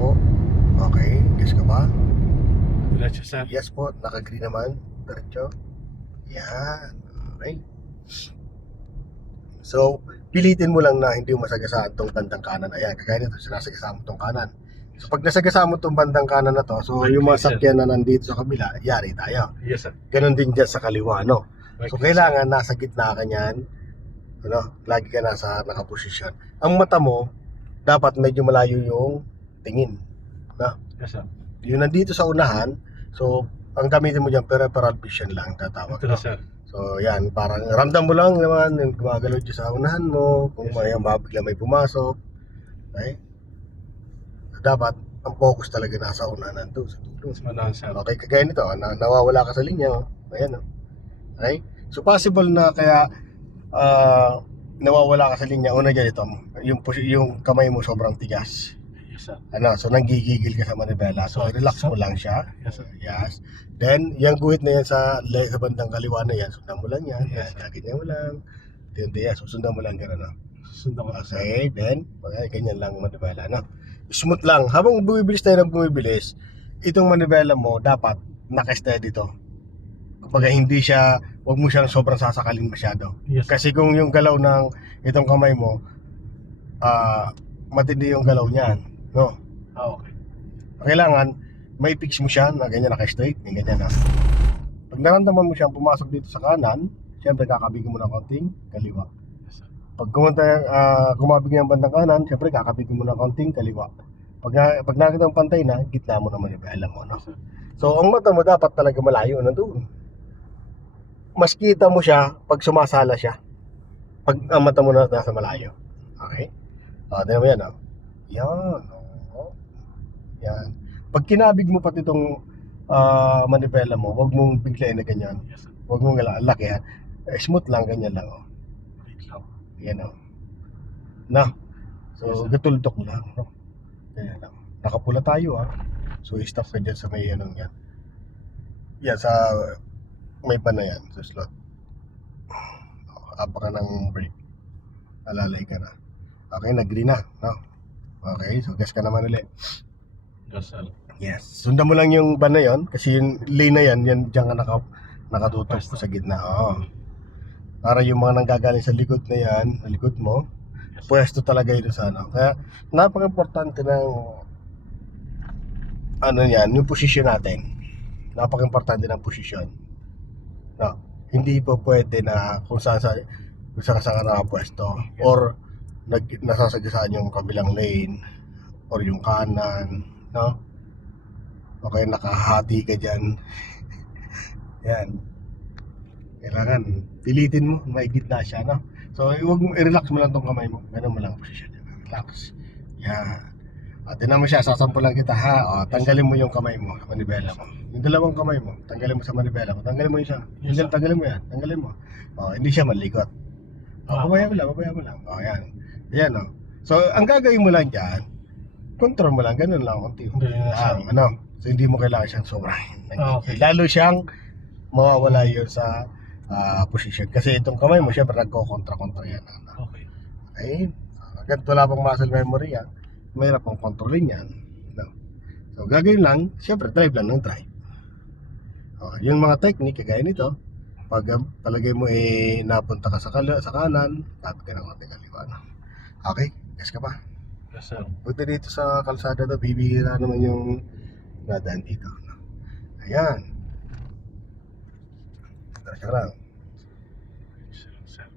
po. Okay, guess ka ba? Diretso sir. Yes po, naka-green naman. Diretso. Yan. Okay. So, pilitin mo lang na hindi mo masagasaan tong bandang kanan. Ayan, kagaya nito, sinasagasaan mo tong kanan. So, pag nasagasaan mo tong bandang kanan na to, so yung mga sakyan na nandito sa kabila, yari tayo. Yes sir. Ganon din dyan sa kaliwa, no? So, Okay, kailangan nasa gitna ka niyan. Ano, lagi ka nasa nakaposisyon. Ang mata mo, dapat medyo malayo yung tingin. Na? Yes sir. Yung nandito sa unahan, so, ang gamitin mo dyan, peripheral vision lang tatawag. Ito No? na sir. So, yan, parang ramdam mo lang naman yung gumagalaw dyan sa unahan mo, kung Yes, may bigla may pumasok. Okay? So, dapat, ang focus talaga nasa unahan nandun, sa dulo. Manahan sir. Okay, kagaya nito, nawawala ka sa linya. Ayan, okay? So, possible na kaya nawawala ka sa linya, una dyan ito, yung kamay mo sobrang tigas. Yes sir. Ano, so nanggigigil ka sa manibela. So, relax mo lang siya. Yes sir. Yes. Then, yung guhit na yan sa bandang kaliwa na yan, sundan mo lang yan. Yes, Yan, kaganyan mo lang. Yan, so sundan mo lang gano'n. No? Susundan ko sir. Okay, then, ganyan lang manibela. No? Smooth lang. Habang bumibilis tayo ng bumibilis, itong manibela mo, dapat naka-steady to. Kapag hindi siya, huwag mo siyang sobrang sasakalin masyado. Yes sir. Kasi kung yung galaw ng itong kamay mo, matindi yung galaw niyan. No? Okay. Kailangan may fix mo siya na ganyan naka-straight, yung ganyan na. Pag naramdaman mo siyang pumasok dito sa kanan, siyempre kakabigin mo ng konting kaliwa. Yes sir. Pag kumabig ng bandang kanan, siyempre kakabigin mo ng konting kaliwa. Pag nakita mong pantay na, gitna mo naman yung alam mo, no? Yes sir. So, ang mata mo dapat talaga malayo nandun. Mas kita mo siya pag sumasala siya. Pag ang mata mo na nasa malayo. Okay? Tignan mo yan, oh. Yan, oh. Yan. Pag kinabig mo pati itong manipela mo, huwag mong biglayin na ganyan. Yes sir. Huwag mong laki yan. Smooth lang, ganyan lang. Oh. Wait lang. Yan oh. Na. So, Yes, sir. gatuldok lang. No? Ganyan lang. Nakapula tayo ah. So, stop ka dyan sa may anong yan. Yan, sa may pan na yan. Sa slot. Apa ka ng brake. Alalay ka na. Okay, nag-green na. No? Okay, so gas ka naman ulit. Yes sir. Yes. Sundan mo lang yung van na yon kasi yung lane na yan diyan ka nakatutok Pwesto. sa gitna. Oo. Para yung mga nanggagaling sa likod na yan, sa likod mo, Yes, sir. pwesto talaga yun sa ano. Kaya napaka-importante ng ano yan, yung posisyon natin. Napaka-importante ng posisyon. No. Hindi po pwede na kung saan ka nakapwesto or nasasagasaan yung kabilang lane or yung kanan, no? Okay, nakahati ka dyan. Yan. Kailangan, pilitin mo, may gitna siya, no? So, huwag mo, i-relax mo lang tong kamay mo. Ganun mo lang posisyon niya. Relax. Yan. Tinan mo siya, sasampulan kita, ha? Tanggalin mo yung kamay mo sa manibela mo. Yung dalawang kamay mo, tanggalin mo sa manibela mo. Tanggalin mo yung isa. Yes, sir. Tanggalin mo yan. Tanggalin mo. Hindi siya malikot. Babaya mo lang, babaya mo lang. Yan. Yan, no? So, ang gagawin mo lang dyan, control mo lang, ganun lang, unti-unti lang, ano? So, hindi mo kailangan siyang sobrahin. Okay. Lalo siyang mawawala yun sa position. Kasi itong kamay mo, syempre nagko-kontra-kontra yan. Ano? Okay. Okay? Agad wala pang muscle memory yan, mahirap pang kontrolin yan. No? So, gagawin lang, syempre, drive lang ng drive. Yung mga technique, kagaya nito, pag palagay mo napunta ka sa kanan, tapos ka ng konti kaliwa. No? Okay? Guess ka ba? Yes sir. Buti dito sa kalsada to, bibihira naman yung nadaan dito. Ayan. Tara lang.